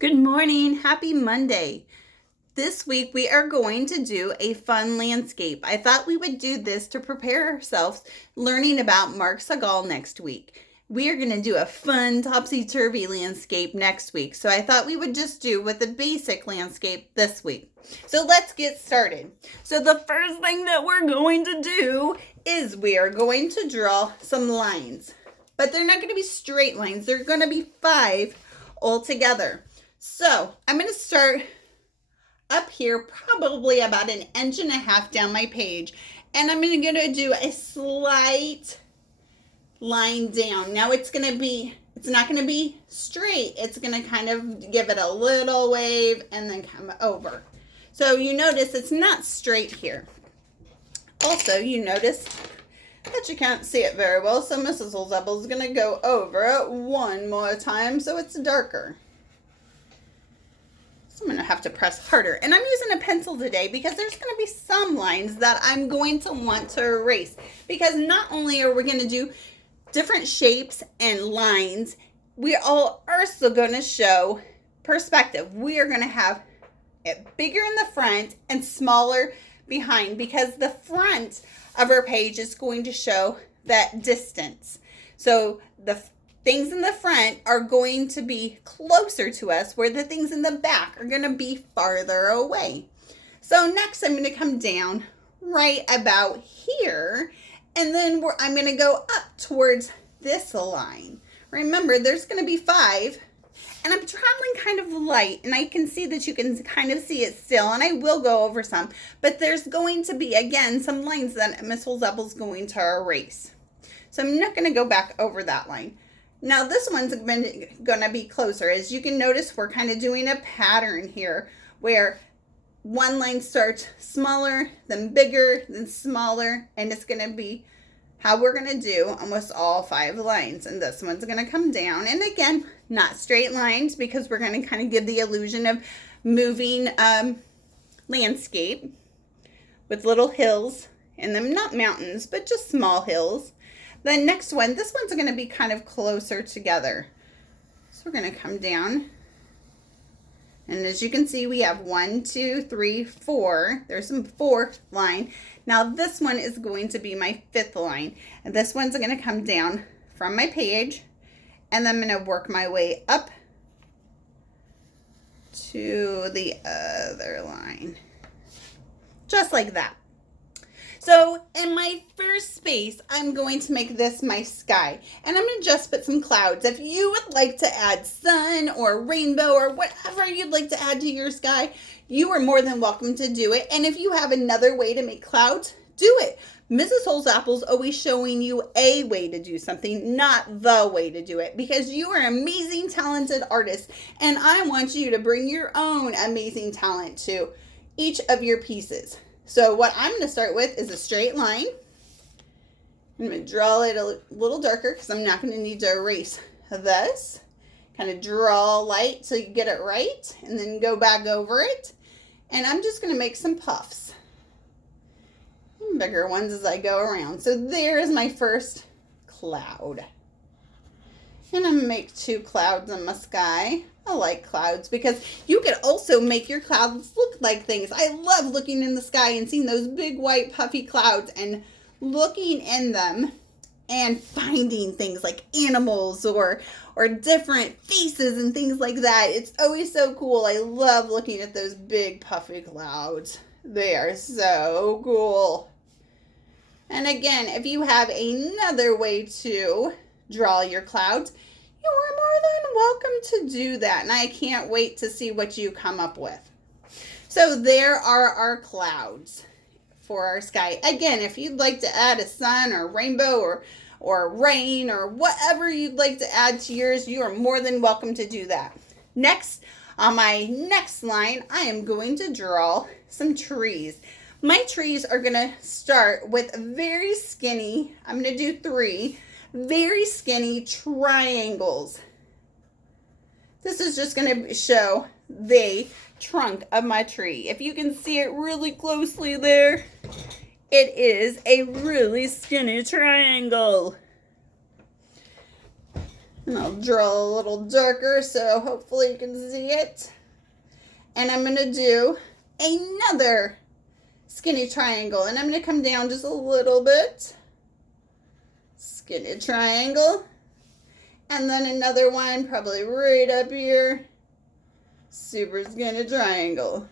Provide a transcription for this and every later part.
Good morning. Happy Monday. This week we are going to do a fun landscape. I thought we would do this to prepare ourselves learning about Marc Chagall next week. We are going to do a fun topsy-turvy landscape next week. So I thought we would just do with the basic landscape this week. So let's get started. So the first thing that we're going to do is we are going to draw some lines. But they're not going to be straight lines. They're going to be 5 altogether. So I'm going to start up here, probably about 1.5 inches down my page. And I'm going to do a slight line down. Now it's not going to be straight. It's going to kind of give it a little wave and then come over. So you notice it's not straight here. Also, you notice that you can't see it very well. So Mrs. Holsapple is going to go over it one more time so it's darker. So I'm going to have to press harder. And I'm using a pencil today because there's going to be some lines that I'm going to want to erase. Because not only are we going to do different shapes and lines, we all are still going to show perspective. We are going to have it bigger in the front and smaller behind because the front of our page is going to show that distance. So the things in the front are going to be closer to us, where the things in the back are going to be farther away. So next I'm going to come down right about here, and then I'm going to go up towards this line. Remember, there's going to be 5, and I'm traveling kind of light, and I can see that you can kind of see it still, and I will go over some, but there's going to be, again, some lines that Miss Holsapple's going to erase. So I'm not going to go back over that line. Now this one's going to be closer. As you can notice, we're kind of doing a pattern here where one line starts smaller, then bigger, then smaller, and it's going to be how we're going to do almost all 5 lines. And this one's going to come down, and again, not straight lines because we're going to kind of give the illusion of moving landscape with little hills and them, not mountains, but just small hills. The next one, this one's going to be kind of closer together. So we're going to come down. And as you can see, we have 1, 2, 3, 4. There's some 4th line. Now this one is going to be my 5th line. And this one's going to come down from my page. And then I'm going to work my way up to the other line. Just like that. So in my first space, I'm going to make this my sky, and I'm going to just put some clouds. If you would like to add sun or rainbow or whatever you'd like to add to your sky, you are more than welcome to do it. And if you have another way to make clouds, do it. Mrs. Holsapple's always showing you a way to do something, not the way to do it, because you are an amazing, talented artist, and I want you to bring your own amazing talent to each of your pieces. So what I'm going to start with is a straight line. I'm going to draw it a little darker because I'm not going to need to erase this. Kind of draw light so you get it right, and then go back over it. And I'm just going to make some puffs. And bigger ones as I go around. So there's my first cloud. And I'm going to make 2 clouds in my sky. I like clouds because you could also make your clouds look like things. I love looking in the sky and seeing those big white puffy clouds and looking in them and finding things like animals or different faces and things like that. It's always so cool. I love looking at those big puffy clouds. They are so cool. And again, if you have another way to draw your clouds, you are more than welcome to do that. And I can't wait to see what you come up with. So there are our clouds for our sky. Again, if you'd like to add a sun or rainbow or rain or whatever you'd like to add to yours, you are more than welcome to do that. Next, on my next line, I am going to draw some trees. My trees are going to start with very skinny, I'm going to do 3 very skinny triangles. This is just going to show the trunk of my tree. If you can see it really closely there, it is a really skinny triangle. And I'll draw a little darker so hopefully you can see it. And I'm going to do another skinny triangle. And I'm going to come down just a little bit. Skinny triangle. And then another one probably right up here. Super skinny triangle.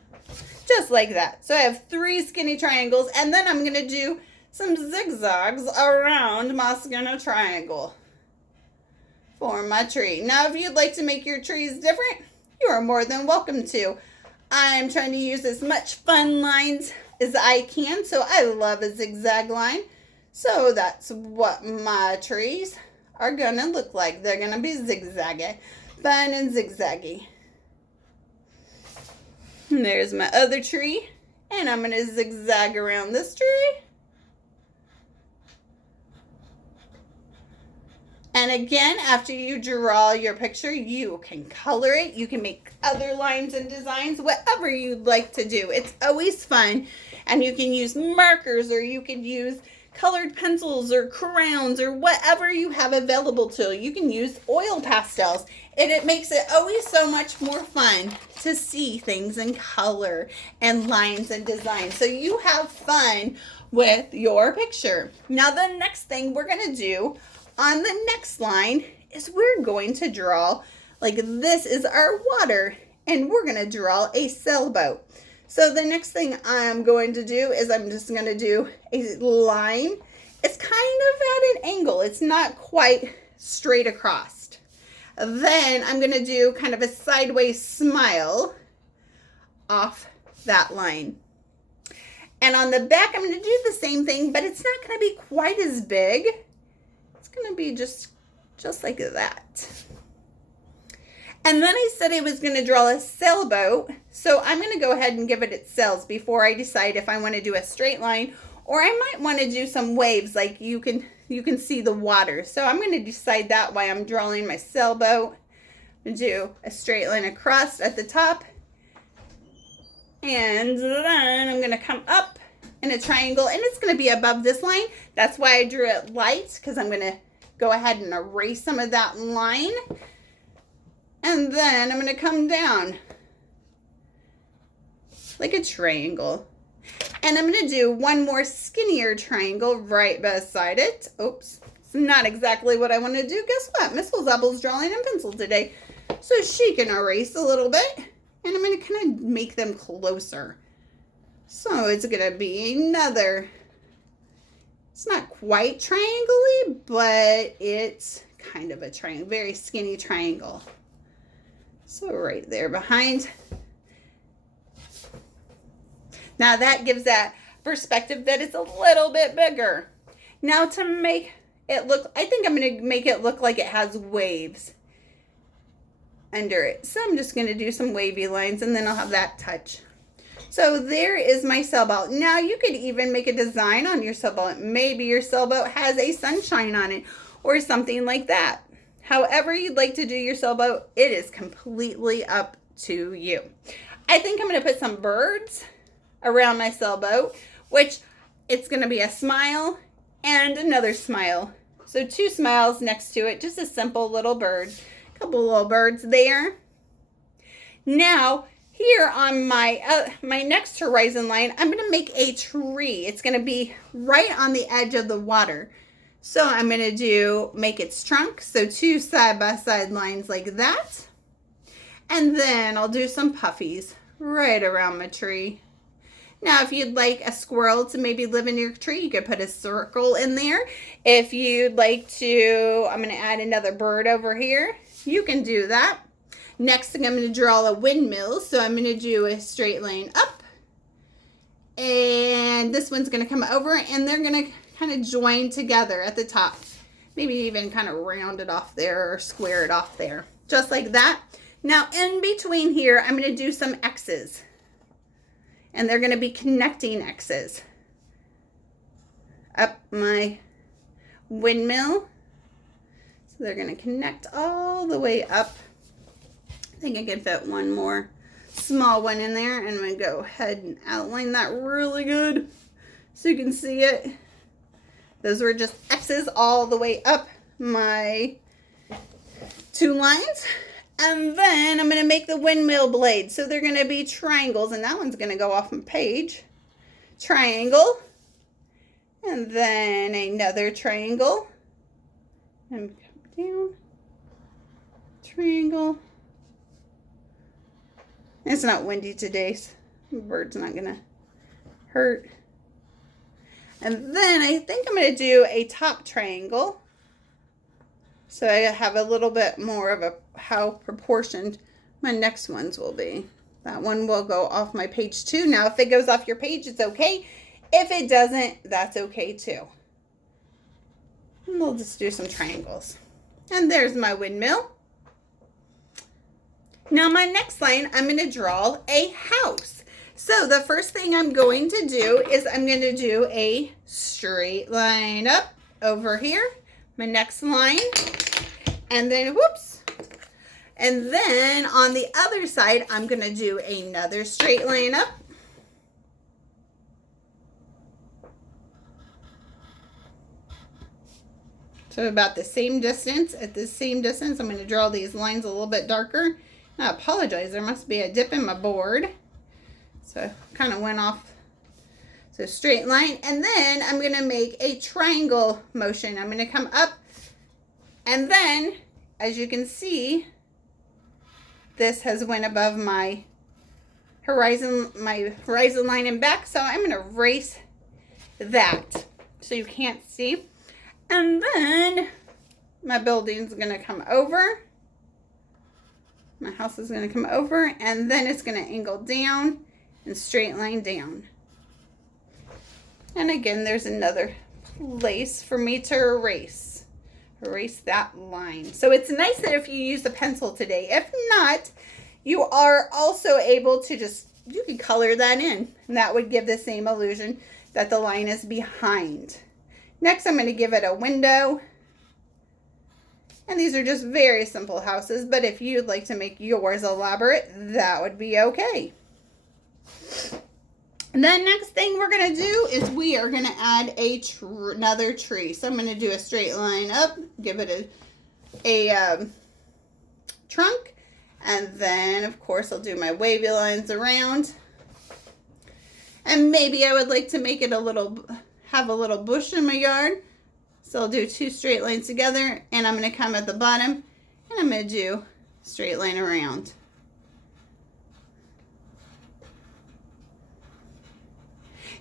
Just like that. So I have 3 skinny triangles. And then I'm going to do some zigzags around my skinny triangle for my tree. Now, if you'd like to make your trees different, you are more than welcome to. I'm trying to use as much fun lines as I can, so I love a zigzag line. So that's what my trees are gonna look like. They're gonna be zigzaggy, fun and zigzaggy. And there's my other tree, and I'm gonna zigzag around this tree. And again, after you draw your picture, you can color it. You can make other lines and designs, whatever you'd like to do. It's always fun. And you can use markers, or you can use colored pencils or crayons or whatever you have available to you. You can use oil pastels. And it makes it always so much more fun to see things in color and lines and designs. So you have fun with your picture. Now the next thing we're going to do on the next line is we're going to draw, like this is our water, and we're going to draw a sailboat. So the next thing I'm going to do is I'm just going to do a line. It's kind of at an angle. It's not quite straight across. Then I'm going to do kind of a sideways smile off that line. And on the back, I'm going to do the same thing, but it's not going to be quite as big. Going to be just like that. And then I said I was going to draw a sailboat, so I'm going to go ahead and give it its sails before I decide if I want to do a straight line, or I might want to do some waves, like you can see the water. So I'm going to decide that while I'm drawing my sailboat. I'm going to do a straight line across at the top, and then I'm going to come up in a triangle, and it's going to be above this line. That's why I drew it light, because I'm going to go ahead and erase some of that line. And then I'm going to come down like a triangle. And I'm going to do one more skinnier triangle right beside it. Oops, it's not exactly what I want to do. Guess what? Miss Holsapple's drawing in pencil today, so she can erase a little bit. And I'm going to kind of make them closer. So it's going to be another, it's not quite triangle-y, but it's kind of a triangle, very skinny triangle. So right there behind. Now that gives that perspective that it's a little bit bigger. Now to make it look, I think I'm going to make it look like it has waves under it. So I'm just going to do some wavy lines, and then I'll have that touch. So there is my sailboat. Now you could even make a design on your sailboat. Maybe your sailboat has a sunshine on it or something like that. However you'd like to do your sailboat, it is completely up to you. I think I'm going to put some birds around my sailboat, which it's going to be a smile and another smile. So 2 smiles next to it, just a simple little bird. A couple little birds there. Now, here on my next horizon line, I'm going to make a tree. It's going to be right on the edge of the water. So I'm going to make its trunk. So 2 side-by-side lines like that. And then I'll do some puffies right around my tree. Now, if you'd like a squirrel to maybe live in your tree, you could put a circle in there. If you'd like to, I'm going to add another bird over here. You can do that. Next thing, I'm going to draw a windmill. So I'm going to do a straight line up. And this one's going to come over, and they're going to kind of join together at the top. Maybe even kind of round it off there or square it off there. Just like that. Now, in between here, I'm going to do some X's. And they're going to be connecting X's up my windmill. So they're going to connect all the way up. I think I can fit one more small one in there. And I'm going to go ahead and outline that really good so you can see it. Those were just X's all the way up my 2 lines. And then I'm going to make the windmill blades. So they're going to be triangles. And that one's going to go off my page. Triangle. And then another triangle. And come down. Triangle. It's not windy today, so the bird's not going to hurt. And then I think I'm going to do a top triangle. So I have a little bit more of how proportioned my next ones will be. That one will go off my page too. Now, if it goes off your page, it's okay. If it doesn't, that's okay too. And we'll just do some triangles. And there's my windmill. Now my next line, I'm going to draw a house. So the first thing I'm going to do is I'm going to do a straight line up over here. My next line, and then whoops, and then on the other side I'm going to do another straight line up, so about the same distance. At the same distance I'm going to draw these lines a little bit darker. I apologize, there must be a dip in my board, so I kind of went off. So straight line, and then I'm going to make a triangle motion. I'm going to come up, and then, as you can see, this has went above my horizon line and back, so I'm going to erase that so you can't see. And then my building's going to come over. My house is going to come over, and then it's going to angle down and straight line down. And again, there's another place for me to erase that line. So it's nice that if you use a pencil today. If not, you are also able to you can color that in. And that would give the same illusion that the line is behind. Next, I'm going to give it a window. And these are just very simple houses. But if you'd like to make yours elaborate, that would be okay. And then next thing we're going to do is we are going to add another tree. So I'm going to do a straight line up, give it a trunk, and then of course I'll do my wavy lines around. And maybe I would like to make it have a little bush in my yard. So I'll do 2 straight lines together, and I'm going to come at the bottom and I'm going to do straight line around.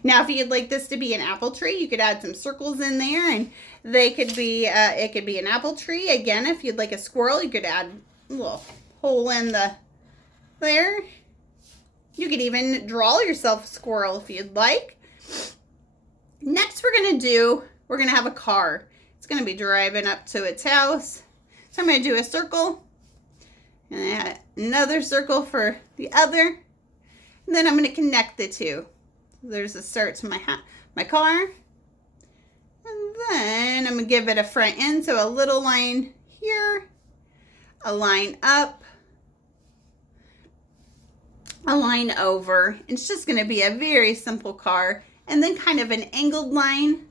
Now, if you'd like this to be an apple tree, you could add some circles in there, and they could be, it could be an apple tree. Again, if you'd like a squirrel, you could add a little hole in there. You could even draw yourself a squirrel if you'd like. Next, we're going to have a car. It's going to be driving up to its house. So I'm going to do a circle, and add another circle for the other, and then I'm going to connect the two. There's a start to my car, and then I'm going to give it a front end, so a little line here, a line up, a line over. It's just going to be a very simple car, and then kind of an angled line,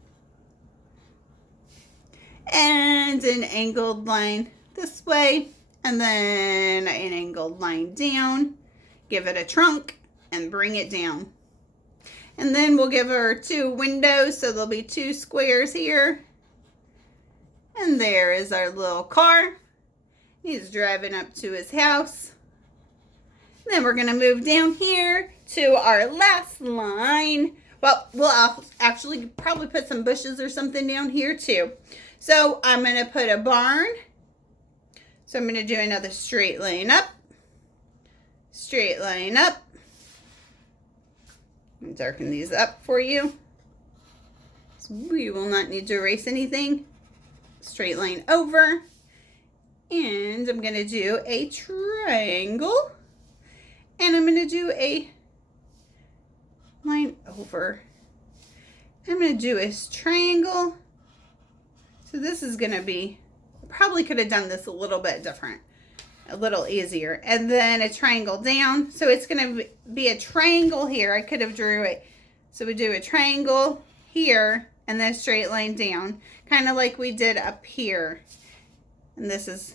and an angled line this way, and then an angled line down, give it a trunk, and bring it down. And then we'll give her 2 windows, so there'll be 2 squares here. And there is our little car. He's driving up to his house. Then we're going to move down here to our last line. Well, we'll actually probably put some bushes or something down here too. So I'm going to put a barn. So I'm going to do another straight line up. Straight line up. Darken these up for you. So we will not need to erase anything. Straight line over. And I'm going to do a triangle. And I'm going to do a line over. I'm going to do a triangle. So this is going to be, probably could have done this a little bit different. A little easier, and then a triangle down. So it's going to be a triangle here. I could have drew it. So we do a triangle here and then a straight line down, kind of like we did up here. And this is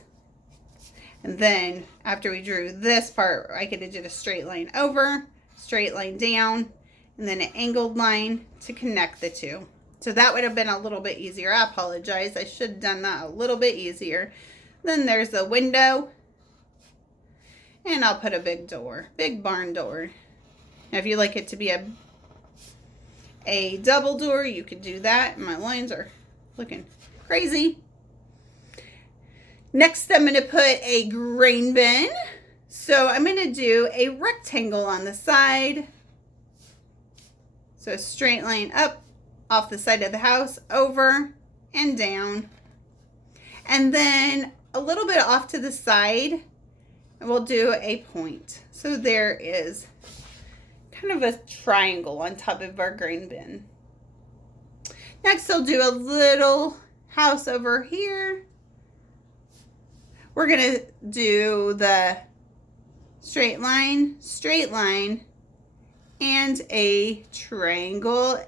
And then after we drew this part, I could have did a straight line over, straight line down, and then an angled line to connect the two. So that would have been a little bit easier. I apologize. I should have done that a little bit easier. Then there's the window. And I'll put a big door, big barn door. Now if you like it to be a double door, you could do that. My lines are looking crazy. Next, I'm going to put a grain bin. So I'm going to do a rectangle on the side. So a straight line up off the side of the house, over and down. And then a little bit off to the side, we'll do a point. So there is kind of a triangle on top of our grain bin. Next, I'll do a little house over here. We're going to do the straight line, and a triangle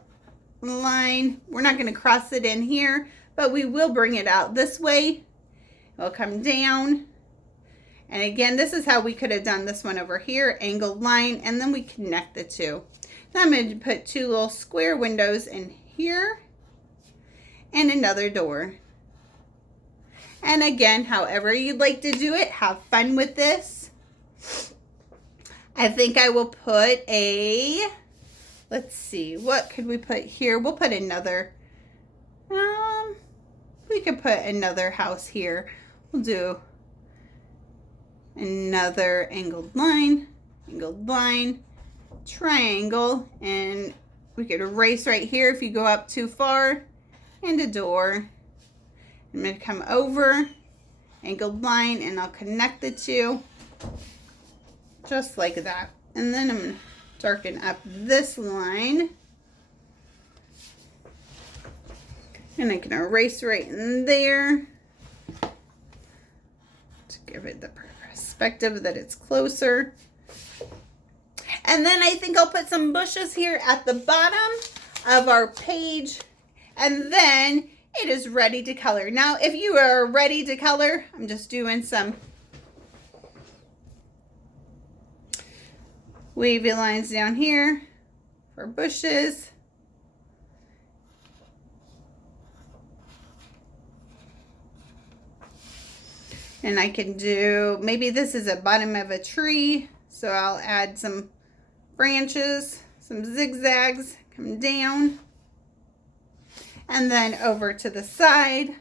line. We're not going to cross it in here, but we will bring it out this way. It'll come down. And again, this is how we could have done this one over here, angled line, and then we connect the two. Now I'm going to put two little square windows in here and another door. And again, however you'd like to do it, have fun with this. I think I will put a, let's see, what could we put here? We'll put another, we could put another house here. We'll do another angled line, triangle, and we could erase right here if you go up too far, and a door. I'm going to come over, angled line, and I'll connect the two just like that. And then I'm going to darken up this line. And I can erase right in there to give it the perspective that it's closer. And then I think I'll put some bushes here at the bottom of our page. And then it is ready to color. Now, if you are ready to color, I'm just doing some wavy lines down here for bushes. And I can do, maybe this is a bottom of a tree, so I'll add some branches, some zigzags, come down. And then over to the side,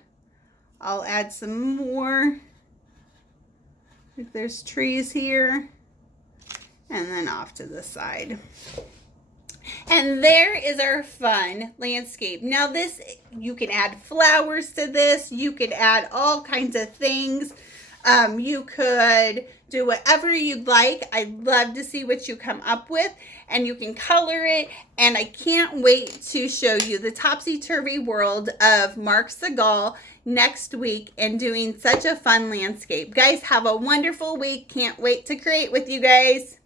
I'll add some more. Like there's trees here. And then off to the side. And there is our fun landscape. Now this, you can add flowers to this. You could add all kinds of things. You could do whatever you'd like. I'd love to see what you come up with. And you can color it. And I can't wait to show you the topsy-turvy world of Mark Segal next week and doing such a fun landscape. Guys, have a wonderful week. Can't wait to create with you guys.